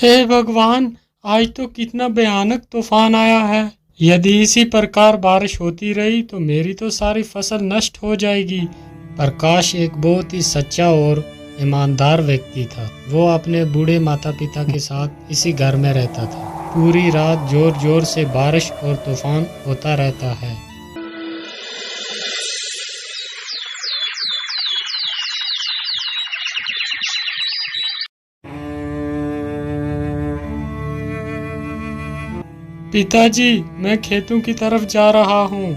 हे भगवान, आज तो कितना भयानक तूफान आया है। यदि इसी प्रकार बारिश होती रही तो मेरी तो सारी फसल नष्ट हो जाएगी। प्रकाश एक बहुत ही सच्चा और ईमानदार व्यक्ति था। वो अपने बूढ़े माता पिता के साथ इसी घर में रहता था। पूरी रात जोर जोर से बारिश और तूफान होता रहता है। पिताजी, मैं खेतों की तरफ जा रहा हूँ।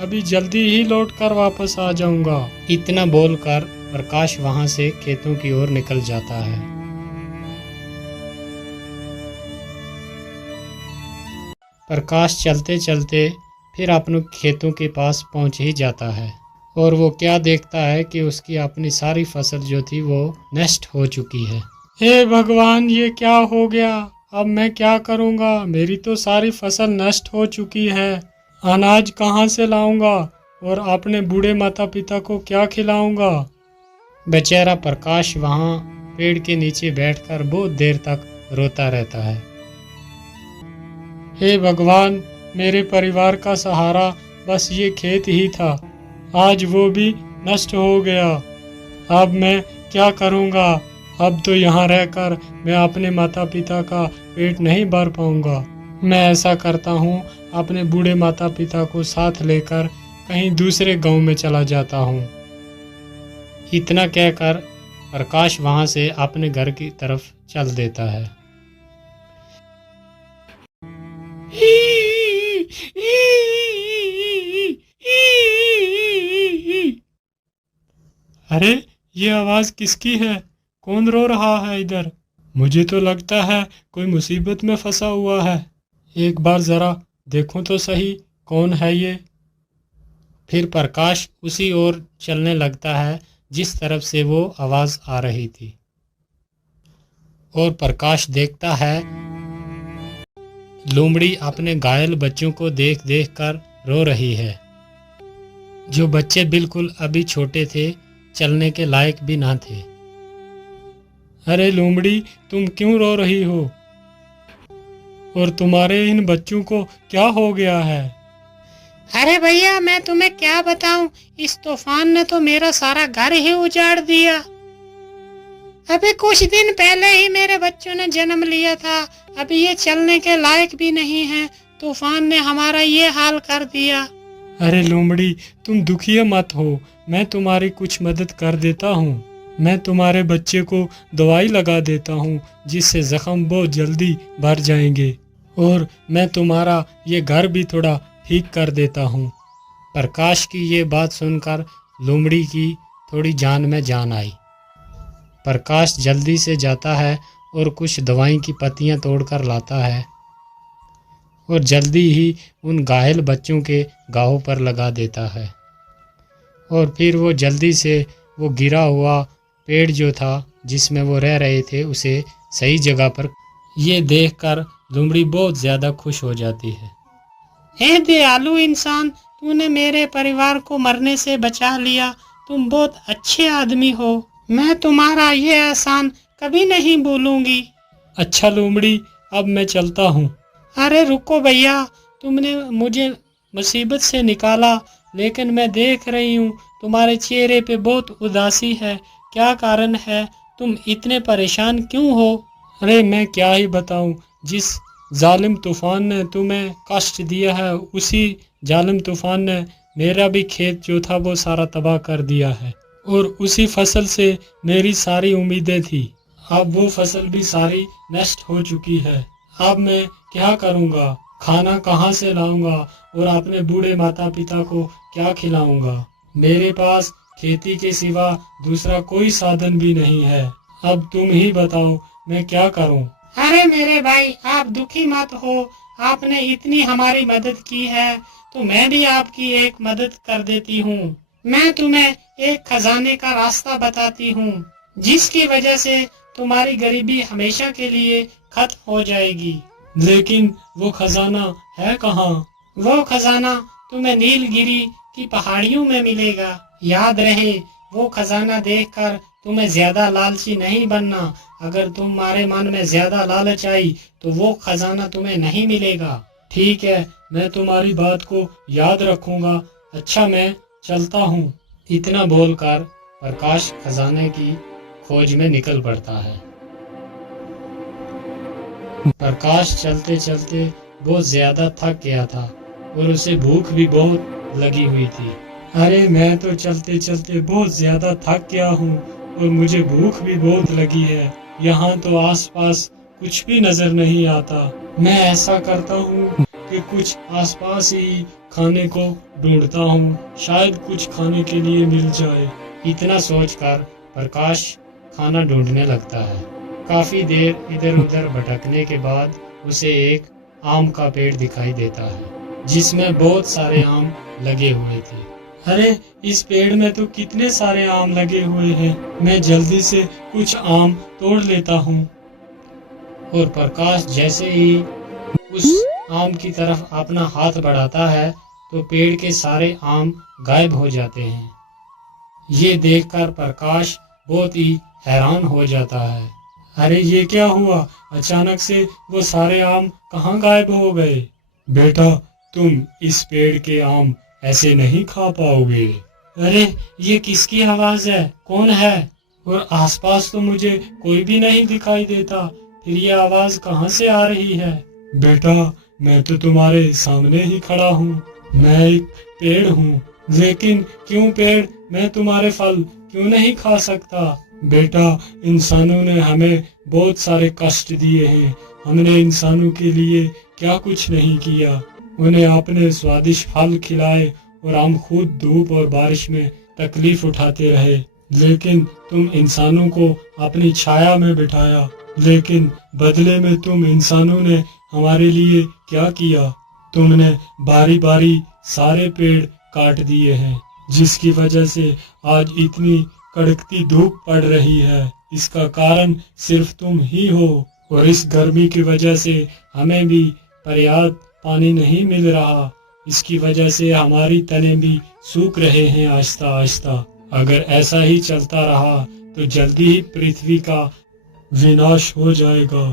अभी जल्दी ही लौटकर वापस आ जाऊंगा। इतना बोलकर प्रकाश वहां से खेतों की ओर निकल जाता है। प्रकाश चलते चलते फिर अपने खेतों के पास पहुंच ही जाता है और वो क्या देखता है कि उसकी अपनी सारी फसल जो थी वो नष्ट हो चुकी है। हे भगवान, ये क्या हो गया? अब मैं क्या करूंगा? मेरी तो सारी फसल नष्ट हो चुकी है। अनाज कहाँ से लाऊंगा और अपने बूढ़े माता पिता को क्या खिलाऊंगा? बेचारा प्रकाश वहाँ पेड़ के नीचे बैठकर बहुत देर तक रोता रहता है। हे भगवान, मेरे परिवार का सहारा बस ये खेत ही था। आज वो भी नष्ट हो गया। अब मैं क्या करूंगा? अब तो यहाँ रहकर मैं अपने माता पिता का पेट नहीं भर पाऊंगा। मैं ऐसा करता हूँ, अपने बूढ़े माता पिता को साथ लेकर कहीं दूसरे गांव में चला जाता हूँ। इतना कहकर प्रकाश वहां से अपने घर की तरफ चल देता है। अरे, ये आवाज किसकी है? कौन रो रहा है इधर? मुझे तो लगता है कोई मुसीबत में फंसा हुआ है। एक बार जरा देखूं तो सही, कौन है ये? फिर प्रकाश उसी ओर चलने लगता है जिस तरफ से वो आवाज आ रही थी और प्रकाश देखता है लोमड़ी अपने घायल बच्चों को देख देख कर रो रही है। जो बच्चे बिल्कुल अभी छोटे थे, चलने के लायक भी ना थे। अरे लोमड़ी, तुम क्यों रो रही हो? और तुम्हारे इन बच्चों को क्या हो गया है? अरे भैया, मैं तुम्हें क्या बताऊं, इस तूफान ने तो मेरा सारा घर ही उजाड़ दिया। अभी कुछ दिन पहले ही मेरे बच्चों ने जन्म लिया था। अभी ये चलने के लायक भी नहीं है। तूफान ने हमारा ये हाल कर दिया। अरे लोमड़ी, तुम दुखी मत हो, मैं तुम्हारी कुछ मदद कर देता हूँ। मैं तुम्हारे बच्चे को दवाई लगा देता हूँ जिससे जख्म बहुत जल्दी भर जाएंगे और मैं तुम्हारा ये घर भी थोड़ा ठीक कर देता हूँ। प्रकाश की ये बात सुनकर लोमड़ी की थोड़ी जान में जान आई। प्रकाश जल्दी से जाता है और कुछ दवाई की पत्तियाँ तोड़कर लाता है और जल्दी ही उन घायल बच्चों के घावों पर लगा देता है। और फिर वो जल्दी से वो गिरा हुआ पेड़ जो था जिसमें वो रह रहे थे उसे सही जगह पर। ये देखकर लोमड़ी बहुत ज़्यादा खुश हो जाती है। हे दयालु इंसान, तूने मेरे परिवार को मरने से बचा लिया। तुम बहुत अच्छे आदमी हो। मैं तुम्हारा ये एहसान कभी नहीं भूलूंगी। अच्छा लोमड़ी, अब मैं चलता हूँ। अरे रुको भैया, तुमने मुझे मुसीबत से निकाला, लेकिन मैं देख रही हूँ तुम्हारे चेहरे पे बहुत उदासी है। क्या कारण है? तुम इतने परेशान क्यों हो? अरे मैं क्या ही बताऊँ, जिस जालिम तूफान ने तुम्हें कष्ट दिया है उसी जालिम तूफान ने मेरा भी खेत जो था वो सारा तबाह कर दिया है और उसी फसल से मेरी सारी उम्मीदें थी। अब वो फसल भी सारी नष्ट हो चुकी है। अब मैं क्या करूँगा? खाना कहाँ से लाऊंगा और अपने बूढ़े माता पिता को क्या खिलाऊंगा? मेरे पास खेती के सिवा दूसरा कोई साधन भी नहीं है। अब तुम ही बताओ, मैं क्या करूं? अरे मेरे भाई, आप दुखी मत हो। आपने इतनी हमारी मदद की है तो मैं भी आपकी एक मदद कर देती हूँ। मैं तुम्हें एक खजाने का रास्ता बताती हूँ जिसकी वजह से तुम्हारी गरीबी हमेशा के लिए खत्म हो जाएगी। लेकिन वो खजाना है कहाँ? वो खजाना तुम्हें नीलगिरी की पहाड़ियों में मिलेगा। याद रहे, वो खजाना देखकर तुम्हें ज्यादा लालची नहीं बनना। अगर तुम्हारे मन में ज्यादा लालच आई तो वो खजाना तुम्हें नहीं मिलेगा। ठीक है, मैं तुम्हारी बात को याद रखूंगा। अच्छा, मैं चलता हूँ। इतना बोलकर प्रकाश खजाने की खोज में निकल पड़ता है। प्रकाश चलते चलते बहुत ज्यादा थक गया था और उसे भूख भी बहुत लगी हुई थी। अरे, मैं तो चलते चलते बहुत ज्यादा थक गया हूँ और मुझे भूख भी बहुत लगी है। यहाँ तो आसपास कुछ भी नजर नहीं आता। मैं ऐसा करता हूँ कि कुछ आसपास ही खाने को ढूंढता हूँ, शायद कुछ खाने के लिए मिल जाए। इतना सोचकर प्रकाश खाना ढूंढने लगता है। काफी देर इधर उधर भटकने के बाद उसे एक आम का पेड़ दिखाई देता है जिसमें बहुत सारे आम लगे हुए थे। अरे, इस पेड़ में तो कितने सारे आम लगे हुए हैं। मैं जल्दी से कुछ आम तोड़ लेता हूँ। और प्रकाश जैसे ही उस आम की तरफ अपना हाथ बढ़ाता है तो पेड़ के सारे आम गायब हो जाते हैं। ये देखकर प्रकाश बहुत ही हैरान हो जाता है। अरे, ये क्या हुआ? अचानक से वो सारे आम कहाँ गायब हो गए? बेटा, तुम इस पेड़ के आम ऐसे नहीं खा पाओगे। अरे, ये किसकी आवाज है? कौन है? और आसपास तो मुझे कोई भी नहीं दिखाई देता, फिर ये आवाज कहाँ से आ रही है? बेटा, मैं तो तुम्हारे सामने ही खड़ा हूँ। मैं एक पेड़ हूँ, लेकिन क्यों पेड़? मैं तुम्हारे फल क्यों नहीं खा सकता? बेटा, इंसानों ने हमें बहुत सारे कष्ट दिए हैं। हमने इंसानों के लिए क्या कुछ नहीं किया। उन्हें अपने स्वादिष्ट फल खिलाए और हम खुद धूप और बारिश में तकलीफ उठाते रहे। लेकिन तुम इंसानों को अपनी छाया में बिठाया, लेकिन बदले में तुम इंसानों ने हमारे लिए क्या किया? तुमने बारी बारी सारे पेड़ काट दिए हैं, जिसकी वजह से आज इतनी कड़कती धूप पड़ रही है। इसका कारण सिर्फ तुम ही हो और इस गर्मी की वजह से हमें भी पर्याप्त पानी नहीं मिल रहा। इसकी वजह से हमारी तने भी सूख रहे हैं आहिस्ता आहिस्ता। अगर ऐसा ही चलता रहा तो जल्दी ही पृथ्वी का विनाश हो जाएगा।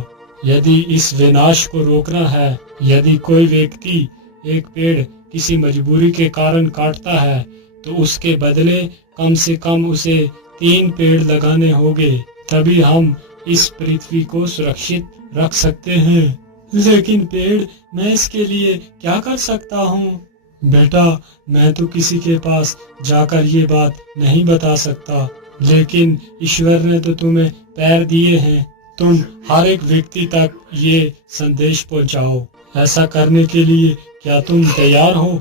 यदि इस विनाश को रोकना है, यदि कोई व्यक्ति एक पेड़ किसी मजबूरी के कारण काटता है, तो उसके बदले कम से कम उसे 3 पेड़ लगाने होंगे, तभी हम इस पृथ्वी को सुरक्षित रख सकते हैं। लेकिन पेड़, मैं इसके लिए क्या कर सकता हूँ? बेटा, मैं तो किसी के पास जाकर ये बात नहीं बता सकता, लेकिन ईश्वर ने तो तुम्हें पैर दिए हैं। तुम हर एक व्यक्ति तक ये संदेश पहुंचाओ। ऐसा करने के लिए क्या तुम तैयार हो?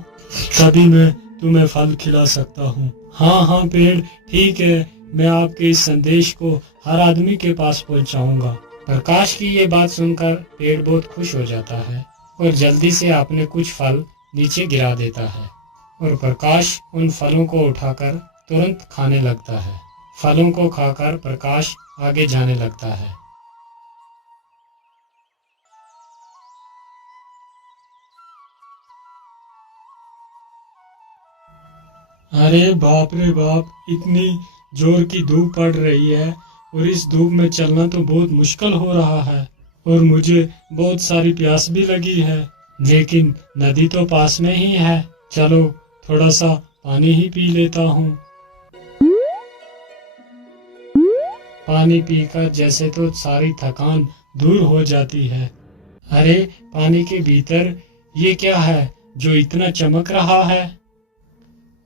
तभी मैं तुम्हें फल खिला सकता हूँ। हाँ हाँ पेड़, ठीक है, मैं आपके इस संदेश को हर आदमी के पास पहुंचाऊंगा। प्रकाश की ये बात सुनकर पेड़ बहुत खुश हो जाता है और जल्दी से अपने कुछ फल नीचे गिरा देता है और प्रकाश उन फलों को उठाकर तुरंत खाने लगता है। फलों को खाकर प्रकाश आगे जाने लगता है। अरे बाप रे बाप, इतनी जोर की धूप पड़ रही है और इस धूप में चलना तो बहुत मुश्किल हो रहा है और मुझे बहुत सारी प्यास भी लगी है, लेकिन नदी तो पास में ही है। चलो थोड़ा सा पानी ही पी लेता हूँ। पानी पीकर जैसे तो सारी थकान दूर हो जाती है। अरे, पानी के भीतर ये क्या है जो इतना चमक रहा है?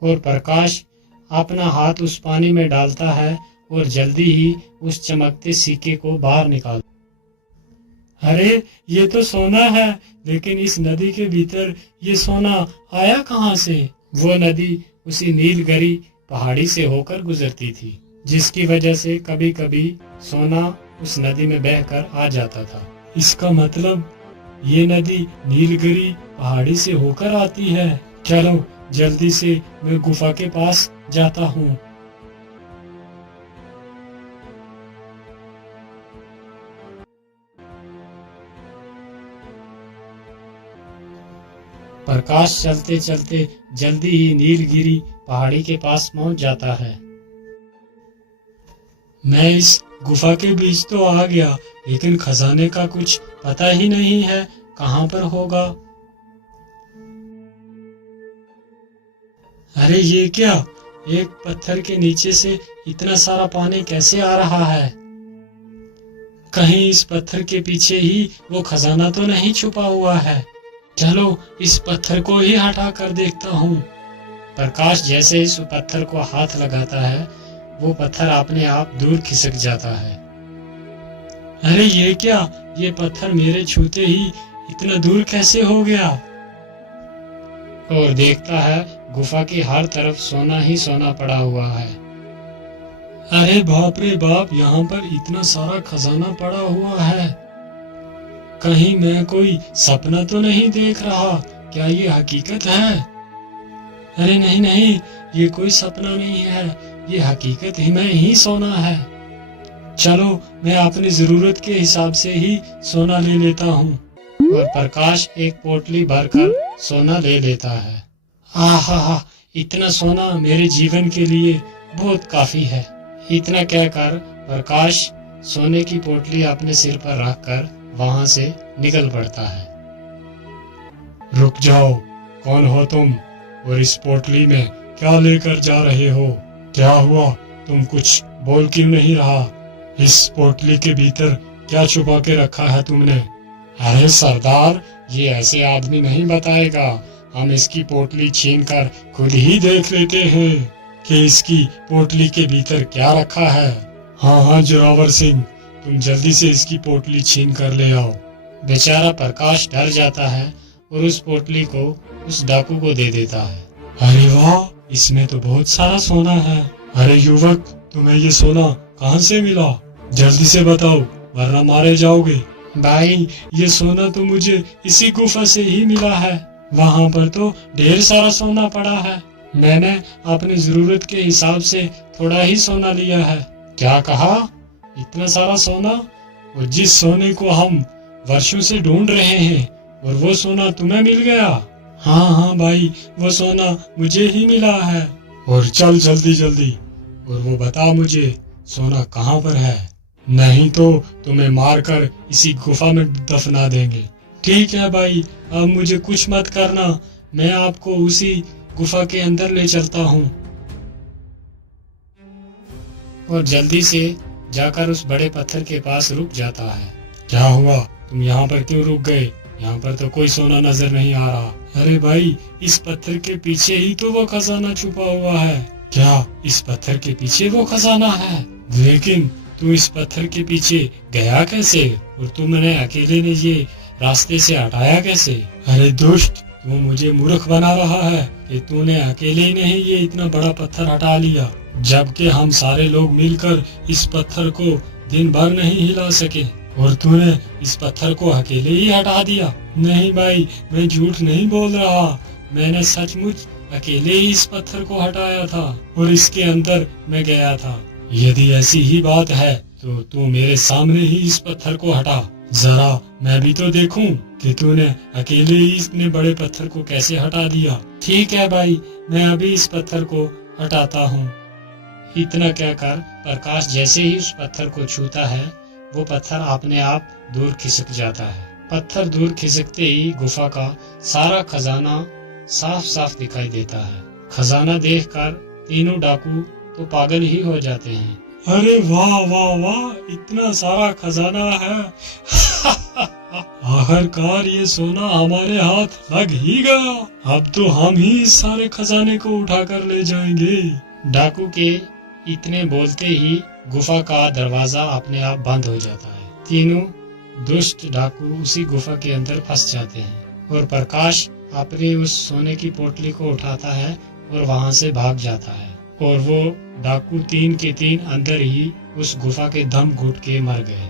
और प्रकाश अपना हाथ उस पानी में डालता है और जल्दी ही उस चमकते सिक्के को बाहर निकाल। अरे, ये तो सोना है, लेकिन इस नदी के भीतर ये सोना आया कहाँ से? वो नदी उसी नीलगिरी पहाड़ी से होकर गुजरती थी, जिसकी वजह से कभी कभी सोना उस नदी में बहकर आ जाता था। इसका मतलब ये नदी नीलगिरी पहाड़ी से होकर आती है। चलो जल्दी से मैं गुफा के पास जाता हूँ। प्रकाश चलते चलते जल्दी ही नीलगिरी पहाड़ी के पास पहुंच जाता है। मैं इस गुफा के बीच तो आ गया, लेकिन खजाने का कुछ पता ही नहीं है कहाँ पर होगा। अरे ये क्या, एक पत्थर के नीचे से इतना सारा पानी कैसे आ रहा है? कहीं इस पत्थर के पीछे ही वो खजाना तो नहीं छुपा हुआ है। चलो इस पत्थर को ही हटा कर देखता हूँ। प्रकाश जैसे इस पत्थर को हाथ लगाता है, वो पत्थर अपने आप दूर खिसक जाता है। अरे ये क्या, ये पत्थर मेरे छूते ही इतना दूर कैसे हो गया? और देखता है गुफा की हर तरफ सोना ही सोना पड़ा हुआ है। अरे बाप रे बाप, यहाँ पर इतना सारा खजाना पड़ा हुआ है। कहीं मैं कोई सपना तो नहीं देख रहा? क्या ये हकीकत है? अरे नहीं नहीं, ये कोई सपना नहीं है, ये हकीकत ही में ही सोना है। चलो मैं अपनी जरूरत के हिसाब से ही सोना ले लेता हूँ। और प्रकाश एक पोटली भरकर सोना ले लेता है। आहा, इतना सोना मेरे जीवन के लिए बहुत काफी है। इतना कहकर प्रकाश सोने की पोटली अपने सिर पर रखकर वहां से निकल पड़ता है। रुक जाओ, कौन हो तुम और इस पोटली में क्या लेकर जा रहे हो? क्या हुआ, तुम कुछ बोल क्यों नहीं रहा? इस पोटली के भीतर क्या छुपा के रखा है तुमने? अरे सरदार, ये ऐसे आदमी नहीं बताएगा। हम इसकी पोटली छीनकर खुद ही देख लेते हैं कि इसकी पोटली के भीतर क्या रखा है। हाँ जोरावर सिंह, तुम जल्दी से इसकी पोटली छीन कर ले आओ। बेचारा प्रकाश डर जाता है और उस पोटली को उस डाकू को दे देता है। अरे वाह, इसमें तो बहुत सारा सोना है। अरे युवक, तुम्हें ये सोना कहाँ से मिला? जल्दी से बताओ, वरना मारे जाओगे। भाई, ये सोना तो मुझे इसी गुफा से ही मिला है। वहाँ पर तो ढेर सारा सोना पड़ा है। मैंने अपनी जरूरत के हिसाब से थोड़ा ही सोना लिया है। क्या कहा? इतना सारा सोना? और जिस सोने को हम वर्षों से ढूंढ रहे हैं, और वो सोना तुम्हें मिल गया? हाँ भाई, वो सोना मुझे ही मिला है। और चल जल्दी जल्दी, और वो बता मुझे सोना कहाँ पर है, नहीं तो तुम्हें मारकर इसी गुफा में दफना देंगे। ठीक है भाई, अब मुझे कुछ मत करना, मैं आपको उसी गुफा के अंदर ले चलता हूँ। और जल्दी से जाकर उस बड़े पत्थर के पास रुक जाता है। क्या हुआ, तुम यहाँ पर क्यों रुक गए? यहाँ पर तो कोई सोना नजर नहीं आ रहा। अरे भाई, इस पत्थर के पीछे ही तो वो खजाना छुपा हुआ है। क्या इस पत्थर के पीछे वो खजाना है? लेकिन तू इस पत्थर के पीछे गया कैसे, और तुमने अकेले ने ये रास्ते से हटाया कैसे? अरे दुष्ट, तू मुझे मूर्ख बना रहा है कि तूने अकेले ही नहीं ये इतना बड़ा पत्थर हटा लिया, जबकि हम सारे लोग मिलकर इस पत्थर को दिन भर नहीं हिला सके, और तूने इस पत्थर को अकेले ही हटा दिया। नहीं भाई, मैं झूठ नहीं बोल रहा, मैंने सचमुच अकेले ही इस पत्थर को हटाया था और इसके अंदर मैं गया था। यदि ऐसी ही बात है तो तू मेरे सामने ही इस पत्थर को हटा, जरा मैं भी तो देखूं कि तूने अकेले ही इतने बड़े पत्थर को कैसे हटा दिया। ठीक है भाई, मैं अभी इस पत्थर को हटाता हूँ। इतना कहकर प्रकाश जैसे ही उस पत्थर को छूता है, वो पत्थर अपने आप दूर खिसक जाता है। पत्थर दूर खिसकते ही गुफा का सारा खजाना साफ साफ दिखाई देता है। खजाना देखकर तीनों डाकू तो पागल ही हो जाते हैं। अरे वाह वाह वाह, इतना सारा खजाना है। आखिरकार ये सोना हमारे हाथ लग ही गया। अब तो हम ही इस सारे खजाने को उठाकर ले जाएंगे। डाकू के इतने बोलते ही गुफा का दरवाजा अपने आप बंद हो जाता है। तीनों दुष्ट डाकू उसी गुफा के अंदर फंस जाते हैं और प्रकाश अपनी उस सोने की पोटली को उठाता है और वहां से भाग जाता है। और वो डाकू तीन के तीन अंदर ही उस गुफा के दम घुट के मर गए।